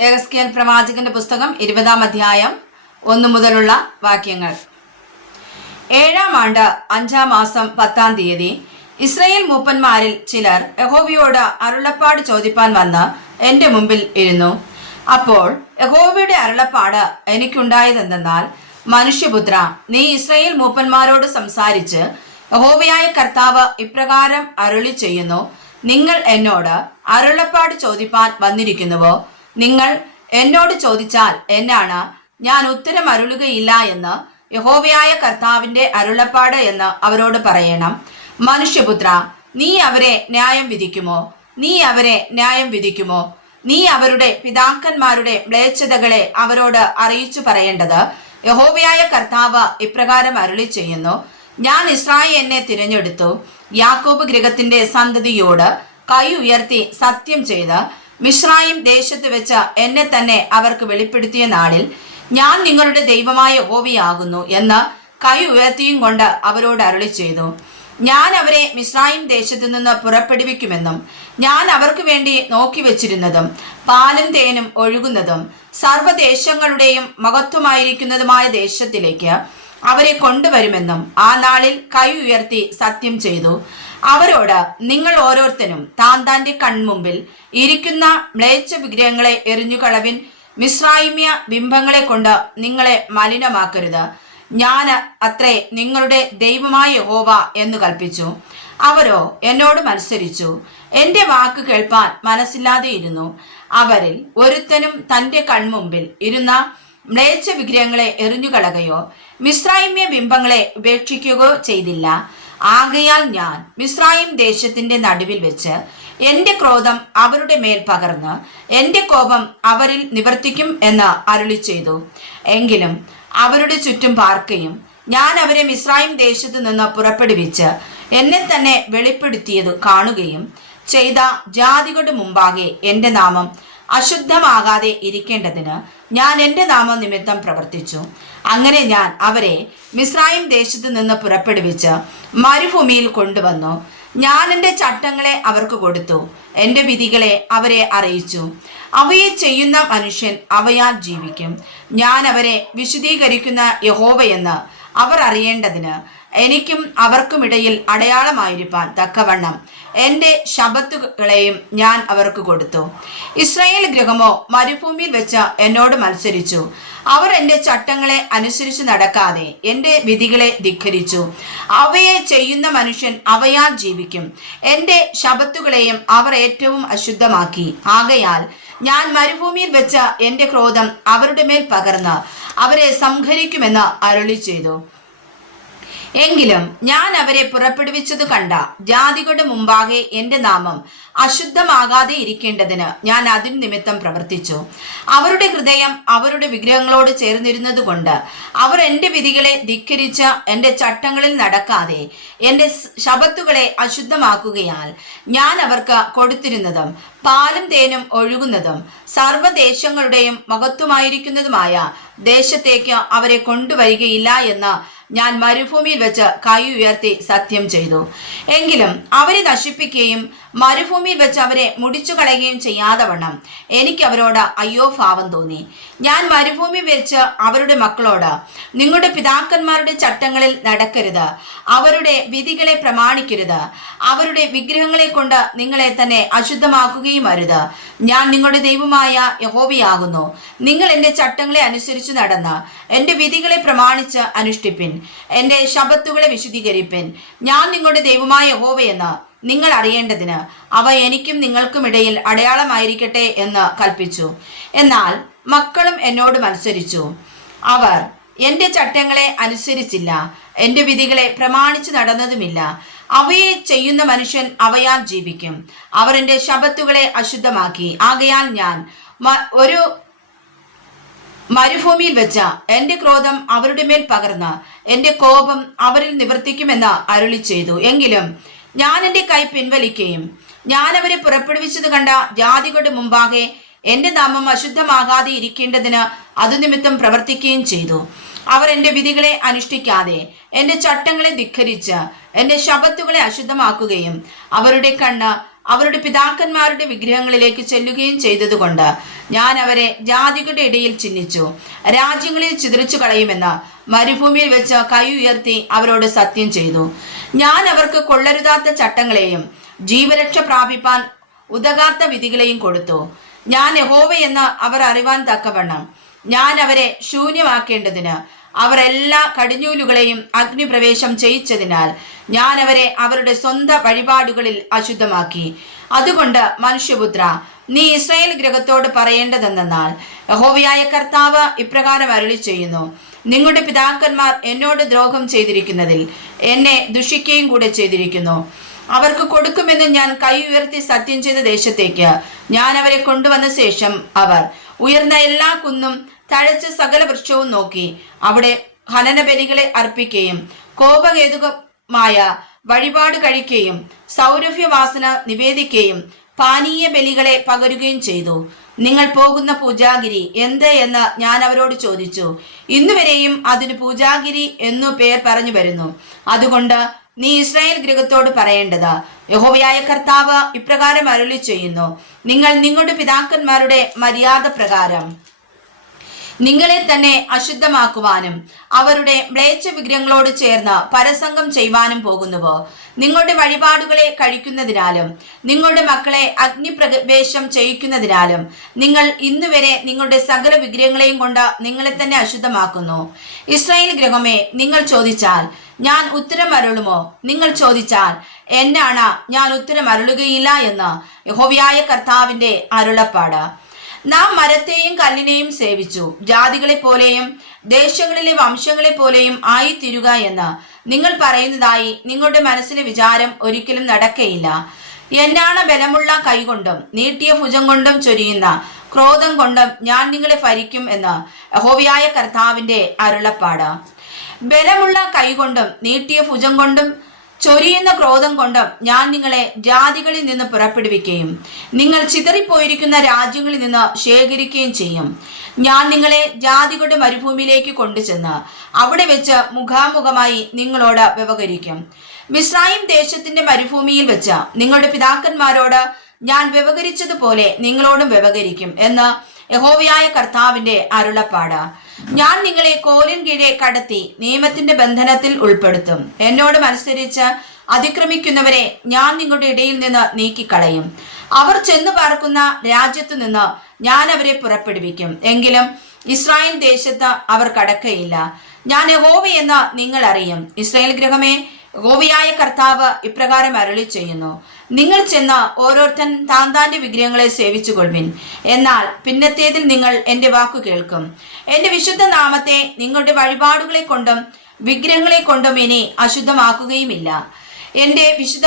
യെഹെസ്കേൽ പ്രവാചകന്റെ പുസ്തകം 20-ാം അധ്യായം 1 മുതലുള്ള വാക്യങ്ങൾ. 7-ാം ആണ്ട് 5-ാം മാസം 10-ാം തീയതി ഇസ്രായേൽ മൂപ്പന്മാരിൽ ചിലർ യഹോവയോട് അരുളപ്പാട് ചോദിപ്പാൻ വന്ന് എൻ്റെ മുമ്പിൽ ഇരുന്നു. അപ്പോൾ യഹോവയുടെ അരുളപ്പാട് എനിക്കുണ്ടായതെന്തെന്നാൽ, മനുഷ്യപുത്ര, നീ ഇസ്രായേൽ മൂപ്പന്മാരോട് സംസാരിച്ച് യഹോവയായ കർത്താവ് ഇപ്രകാരം അരുളി ചെയ്യുന്നു: നിങ്ങൾ എന്നോട് അരുളപ്പാട് ചോദിപ്പാൻ വന്നിരിക്കുന്നുവോ? നിങ്ങൾ എന്നോട് ചോദിച്ചാൽ എന്നാണ്, ഞാൻ ഉത്തരം അരുളുകയില്ല എന്ന് യഹോവയായ കർത്താവിന്റെ അരുളപ്പാട് എന്ന് അവരോട് പറയണം. മനുഷ്യപുത്ര, നീ അവരെ ന്യായം വിധിക്കുമോ? നീ അവരെ ന്യായം വിധിക്കുമോ? നീ അവരുടെ പിതാക്കന്മാരുടെ മ്ലേച്ഛതകളെ അവരോട് അറിയിച്ചു പറയേണ്ടത്: യഹോവയായ കർത്താവ് ഇപ്രകാരം അരുളി ചെയ്യുന്നു: ഞാൻ ഇസ്രായേലിനെ തിരഞ്ഞെടുത്തു, യാക്കോബ് ഗൃഹത്തിന്റെ സന്തതിയോട് കൈ ഉയർത്തി സത്യം ചെയ്ത് മിസ്രയീം ദേശത്ത് വെച്ച് എന്നെ തന്നെ അവർക്ക് വെളിപ്പെടുത്തിയ നാളിൽ ഞാൻ നിങ്ങളുടെ ദൈവമായ യഹോവയാകുന്നു എന്ന് കൈ ഉയർത്തിയും കൊണ്ട് അവരോട് അരുളി ചെയ്തു. ഞാൻ അവരെ മിസ്രയീം ദേശത്തു നിന്ന് പുറപ്പെടുവിക്കുമെന്നും ഞാൻ അവർക്ക് വേണ്ടി നോക്കി വെച്ചിരുന്നതും പാലും തേനും ഒഴുകുന്നതും സർവ്വദേശങ്ങളുടെയും മഹത്വമായിരിക്കുന്നതുമായ ദേശത്തിലേക്ക് അവരെ കൊണ്ടുവരുമെന്നും ആ നാളിൽ കൈ ഉയർത്തി സത്യം ചെയ്തു. അവരോട്, നിങ്ങൾ ഓരോരുത്തരും താന്താന്റെ കൺമുമ്പിൽ ഇരിക്കുന്ന മ്ലേച്ഛ വിഗ്രഹങ്ങളെ എറിഞ്ഞു കളവിൻ. മിസ്രയീമ്യ ബിംബങ്ങളെ കൊണ്ട് നിങ്ങളെ മലിനമാക്കരുത്. ഞാൻ അത്രേ നിങ്ങളുടെ ദൈവമായ യഹോവ എന്ന് കൽപ്പിച്ചു. അവരോ എന്നോട് മത്സരിച്ചു, എൻ്റെ വാക്ക് കേൾപ്പാൻ മനസ്സില്ലാതെ ഇരുന്നു. അവരിൽ ഒരുത്തനും തൻ്റെ കൺമുമ്പിൽ ഇരുന്ന മ്ലേച്ഛ വിഗ്രഹങ്ങളെ എറിഞ്ഞുകളകയോ മിസ്രയീമ്യ ബിംബങ്ങളെ ഉപേക്ഷിക്കുകയോ ചെയ്തില്ല. ആകയാൽ ഞാൻ മിസ്രയീം ദേശത്തിന്റെ നടുവിൽ വെച്ച് എൻ്റെ ക്രോധം അവരുടെ മേൽ പകർന്ന് എൻ്റെ കോപം അവരിൽ നിവർത്തിക്കും എന്ന് അരുളി ചെയ്തു. എങ്കിലും അവരുടെ ചുറ്റും പാർക്കുകയും ഞാൻ അവരെ മിസ്രയീം ദേശത്തു നിന്ന് പുറപ്പെടുവിച്ച് എന്നെ തന്നെ വെളിപ്പെടുത്തിയത് കാണുകയും ചെയ്ത ജാതികളുടെ മുമ്പാകെ എൻ്റെ നാമം അശുദ്ധമാകാതെ ഇരിക്കേണ്ടതിന് ഞാൻ എൻ്റെ നാമം നിമിത്തം പ്രവർത്തിച്ചു. അങ്ങനെ ഞാൻ അവരെ മിസ്രയീം ദേശത്ത് നിന്ന് പുറപ്പെടുവിച്ച് മരുഭൂമിയിൽ കൊണ്ടുവന്നു. ഞാൻ എൻ്റെ ചട്ടങ്ങളെ അവർക്ക് കൊടുത്തു, എൻ്റെ വിധികളെ അവരെ അറിയിച്ചു. അവയെ ചെയ്യുന്ന മനുഷ്യൻ അവയാൽ ജീവിക്കും. ഞാൻ അവരെ വിശുദ്ധീകരിക്കുന്ന യഹോവയെന്ന് അവർ അറിയേണ്ടതിന് എനിക്കും അവർക്കുമിടയിൽ അടയാളമായിരിക്കാൻ തക്കവണ്ണം എൻ്റെ ശബ്ബത്തുകളെയും ഞാൻ അവർക്ക് കൊടുത്തു. ഇസ്രായേൽ ഗൃഹമോ മരുഭൂമിയിൽ വെച്ച് എന്നോട് മത്സരിച്ചു. അവർ എൻ്റെ ചട്ടങ്ങളെ അനുസരിച്ച് നടക്കാതെ എൻ്റെ വിധികളെ ധിക്കരിച്ചു. അവയെ ചെയ്യുന്ന മനുഷ്യൻ അവയാൽ ജീവിക്കും. എൻ്റെ ശബ്ബത്തുകളെയും അവർ ഏറ്റവും അശുദ്ധമാക്കി. ആകയാൽ ഞാൻ മരുഭൂമിയിൽ വെച്ച് എൻ്റെ ക്രോധം അവരുടെ മേൽ പകർന്ന് അവരെ സംഹരിക്കുമെന്ന് അരുളി ചെയ്തു. എങ്കിലും ഞാൻ അവരെ പുറപ്പെടുവിച്ചത് കണ്ട ജാതികളുടെ മുമ്പാകെ എൻ്റെ നാമം അശുദ്ധമാകാതെ ഇരിക്കേണ്ടതിന് ഞാൻ അതിന് നിമിത്തം പ്രവർത്തിച്ചു. അവരുടെ ഹൃദയം അവരുടെ വിഗ്രഹങ്ങളോട് ചേർന്നിരുന്നത് കൊണ്ട് അവർ എൻ്റെ വിധികളെ ധിക്കരിച്ച് എൻ്റെ ചട്ടങ്ങളിൽ നടക്കാതെ എൻ്റെ ശബ്ബത്തുകളെ അശുദ്ധമാക്കുകയാൽ ഞാൻ അവർക്ക് കൊടുത്തിരുന്നതും പാലും തേനും ഒഴുകുന്നതും സർവ്വദേശങ്ങളുടെയും മഹത്വമായിരിക്കുന്നതുമായ ദേശത്തേക്ക് അവരെ കൊണ്ടുവരികയില്ല എന്ന് ഞാൻ മരുഭൂമിയിൽ വെച്ച് കൈ ഉയർത്തി സത്യം ചെയ്തു. എങ്കിലും അവരെ നശിപ്പിക്കുകയും മരുഭൂമിയിൽ വെച്ച് അവരെ മുടിച്ചു കളയുകയും ചെയ്യാതെ വണ്ണം എനിക്ക് അവരോട് അയ്യോ ഭാവം തോന്നി. ഞാൻ മരുഭൂമിയിൽ വെച്ച് അവരുടെ മക്കളോട്, നിങ്ങളുടെ പിതാക്കന്മാരുടെ ചട്ടങ്ങളിൽ നടക്കരുത്, അവരുടെ വിധികളെ പ്രമാണിക്കരുത്, അവരുടെ വിഗ്രഹങ്ങളെ കൊണ്ട് നിങ്ങളെ തന്നെ അശുദ്ധമാക്കുകയും അരുത്. ഞാൻ നിങ്ങളുടെ ദൈവമായ യഹോവയാകുന്നു. നിങ്ങൾ എൻ്റെ ചട്ടങ്ങളെ അനുസരിച്ച് നടന്ന് എൻ്റെ വിധികളെ പ്രമാണിച്ച് അനുഷ്ഠിപ്പിൻ. എൻ്റെ ശബ്ബത്തുകളെ വിശുദ്ധീകരിപ്പിൻ. ഞാൻ നിങ്ങളുടെ ദൈവമായ യഹോവയെന്ന് നിങ്ങൾ അറിയേണ്ടതിന് അവ എനിക്കും നിങ്ങൾക്കുമിടയിൽ അടയാളമായിരിക്കട്ടെ എന്ന് കൽപ്പിച്ചു. എന്നാൽ മക്കളും എന്നോട് മത്സരിച്ചു. അവർ എൻ്റെ ചട്ടങ്ങളെ അനുസരിച്ചില്ല, എൻ്റെ വിധികളെ പ്രമാണിച്ച് നടന്നതുമില്ല. അവയെ ചെയ്യുന്ന മനുഷ്യൻ അവയാൽ ജീവിക്കും. അവർ എൻ്റെ ശബ്ബത്തുകളെ അശുദ്ധമാക്കി. ആകയാൽ ഞാൻ ഒരു മരുഭൂമിയിൽ വെച്ച എൻ്റെ ക്രോധം അവരുടെ മേൽ പകർന്ന് എൻ്റെ കോപം അവരിൽ നിവർത്തിക്കുമെന്ന് അരുളി ചെയ്തു. എങ്കിലും ഞാൻ എൻ്റെ കൈ പിൻവലിക്കുകയും ഞാൻ അവരെ പുറപ്പെടുവിച്ചത് കണ്ട ജാതികളുടെ മുമ്പാകെ എൻ്റെ നാമം അശുദ്ധമാകാതെ ഇരിക്കേണ്ടതിന് അതുനിമിത്തം പ്രവർത്തിക്കുകയും ചെയ്തു. അവർ എൻ്റെ വിധികളെ അനുഷ്ഠിക്കാതെ എൻ്റെ ചട്ടങ്ങളെ ധിക്കരിച്ച് എൻ്റെ ശബ്ബത്തുകളെ അശുദ്ധമാക്കുകയും അവരുടെ കണ്ണ് അവരുടെ പിതാക്കന്മാരുടെ വിഗ്രഹങ്ങളിലേക്ക് ചെല്ലുകയും ചെയ്തതുകൊണ്ട് ഞാൻ അവരെ ജാതികളുടെ ഇടയിൽ ചിഹ്നിച്ചു, രാജ്യങ്ങളിൽ ചിതറിച്ചു കളയുമെന്ന് മരുഭൂമിയിൽ വെച്ച് കൈ ഉയർത്തി അവരോട് സത്യം ചെയ്തു. ഞാൻ അവർക്ക് കൊള്ളരുതാത്ത ചട്ടങ്ങളെയും ജീവരക്ഷ പ്രാപിപ്പാൻ ഉതകാത്ത വിധികളെയും കൊടുത്തു. ഞാൻ യഹോവയെന്ന് അവർ അറിവാൻ തക്കവണ്ണം ഞാൻ അവരെ ശൂന്യമാക്കേണ്ടതിന് അവർ എല്ലാ കടിഞ്ഞൂലുകളെയും അഗ്നിപ്രവേശം ചെയ്യിച്ചതിനാൽ ഞാൻ അവരെ അവരുടെ സ്വന്തം വഴിപാടുകളിൽ അശുദ്ധമാക്കി. അതുകൊണ്ട് മനുഷ്യപുത്ര, നീ ഇസ്രായേൽ ഗൃഹത്തോട് പറയേണ്ടതെന്നാൽ, യഹോവയായ കർത്താവ് ഇപ്രകാരം അരുളി ചെയ്യുന്നു, നിങ്ങളുടെ പിതാക്കന്മാർ എന്നോട് ദ്രോഹം ചെയ്തിരിക്കുന്നതിൽ എന്നെ ദുഷിക്കുകയും കൂടെ ചെയ്തിരിക്കുന്നു. അവർക്ക് കൊടുക്കുമെന്ന് ഞാൻ കൈ ഉയർത്തി സത്യം ചെയ്ത ദേശത്തേക്ക് ഞാൻ അവരെ കൊണ്ടുവന്ന ശേഷം അവർ ഉയർന്ന എല്ലാ കുന്നും തഴച്ച സകല വൃക്ഷവും നോക്കി അവിടെ ഹനന ബലികളെ അർപ്പിക്കുകയും കോപഹേതുകമായ വഴിപാട് കഴിക്കുകയും സൗരഭ്യവാസന നിവേദിക്കുകയും പാനീയ ബലികളെ പകരുകയും ചെയ്തു. നിങ്ങൾ പോകുന്ന പൂജാഗിരി എന്ത് എന്ന് ഞാൻ അവരോട് ചോദിച്ചു. ഇന്നുവരെയും അതിന് പൂജാഗിരി എന്നു പേർ പറഞ്ഞു വരുന്നു. അതുകൊണ്ട് നീ ഇസ്രായേൽ ഗൃഹത്തോട് പറയേണ്ടത്, യഹോവയായ കർത്താവ് ഇപ്രകാരം അരുളി ചെയ്യുന്നു, നിങ്ങൾ നിങ്ങളുടെ പിതാക്കന്മാരുടെ മര്യാദ പ്രകാരം നിങ്ങളെ തന്നെ അശുദ്ധമാക്കുവാനും അവരുടെ മ്ലേച്ഛ വിഗ്രഹങ്ങളോട് ചേർന്ന് പരസംഗം ചെയ്യുവാനും പോകുന്നുവോ? നിങ്ങളുടെ വഴിപാടുകളെ കഴിക്കുന്നതിനാലും നിങ്ങളുടെ മക്കളെ അഗ്നിപ്രവേശം ചെയ്യിക്കുന്നതിനാലും നിങ്ങൾ ഇന്നുവരെ നിങ്ങളുടെ സകല വിഗ്രഹങ്ങളെയും കൊണ്ട് നിങ്ങളെ തന്നെ അശുദ്ധമാക്കുന്നു. ഇസ്രായേൽ ഗൃഹമേ, നിങ്ങൾ ചോദിച്ചാൽ ഞാൻ ഉത്തരം അരുളുമോ? നിങ്ങൾ ചോദിച്ചാൽ എന്നാണ് ഞാൻ ഉത്തരം അരുളുകയില്ല എന്ന് യഹോവയായ കർത്താവിന്റെ അരുളപ്പാട്. നാം മരത്തെയും കല്ലിനെയും സേവിച്ചു, ജാതികളെ പോലെയും ദേശങ്ങളിലെ വംശങ്ങളെ പോലെയും ആയിത്തീരുക എന്ന് നിങ്ങൾ പറയുന്നതായി നിങ്ങളുടെ മനസ്സിലെ വിചാരം ഒരിക്കലും നടക്കയില്ല. എന്നാണ് ബലമുള്ള കൈകൊണ്ടും നീട്ടിയ ഭുജം കൊണ്ടും ചൊരിയുന്ന ക്രോധം കൊണ്ടും ഞാൻ നിങ്ങളെ ഭരിക്കും എന്ന് യഹോവയായ കർത്താവിന്റെ അരുളപ്പാട്. ബലമുള്ള കൈകൊണ്ടും നീട്ടിയ ഭുജം കൊണ്ടും ചൊരിയുന്ന ക്രോധം കൊണ്ടും ഞാൻ നിങ്ങളെ ജാതികളിൽ നിന്ന് പുറപ്പെടുവിക്കുകയും നിങ്ങൾ ചിതറിപ്പോയിരിക്കുന്ന രാജ്യങ്ങളിൽ നിന്ന് ശേഖരിക്കുകയും ചെയ്യും. ഞാൻ നിങ്ങളെ ജാതികളുടെ മരുഭൂമിയിലേക്ക് കൊണ്ടുചെന്ന് അവിടെ വെച്ച് മുഖാമുഖമായി നിങ്ങളോട് വ്യവഹരിക്കും. മിസ്രയീം ദേശത്തിന്റെ മരുഭൂമിയിൽ വെച്ച് നിങ്ങളുടെ പിതാക്കന്മാരോട് ഞാൻ വ്യവഹരിച്ചതുപോലെ നിങ്ങളോടും വ്യവഹരിക്കും എന്ന് യഹോവയായ കർത്താവിന്റെ അരുളപ്പാട്. ഞാൻ നിങ്ങളെ കോലിൻ കീഴെ കടത്തി നിയമത്തിന്റെ ബന്ധനത്തിൽ ഉൾപ്പെടുത്തും. എന്നോട് മത്സരിച്ച് അതിക്രമിക്കുന്നവരെ ഞാൻ നിങ്ങളുടെ ഇടയിൽ നിന്ന് നീക്കിക്കളയും. അവർ ചെന്നു പാർക്കുന്ന രാജ്യത്തു നിന്ന് ഞാൻ അവരെ പുറപ്പെടുവിക്കും. എങ്കിലും ഇസ്രായേൽ ദേശത്ത് അവർ കടക്കയില്ല. ഞാൻ യഹോവയെന്ന് നിങ്ങൾ അറിയും. ഇസ്രായേൽ ഗൃഹമേ, യഹോവയായ കർത്താവ് ഇപ്രകാരം അരുളി ചെയ്യുന്നു, നിങ്ങൾ ചെന്ന് ഓരോരുത്തൻ താന്താന്റെ വിഗ്രഹങ്ങളെ സേവിച്ചുകൊള്ളുവിൻ. എന്നാൽ പിന്നത്തേതിൽ നിങ്ങൾ എന്റെ വാക്കു കേൾക്കും. എന്റെ വിശുദ്ധ നാമത്തെ നിങ്ങളുടെ വഴിപാടുകളെ കൊണ്ടും വിഗ്രഹങ്ങളെ കൊണ്ടും ഇനി അശുദ്ധമാക്കുകയുമില്ല. എന്റെ വിശുദ്ധ